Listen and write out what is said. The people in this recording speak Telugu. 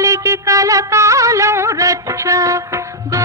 కలికి కలకాలం రచ్చ గో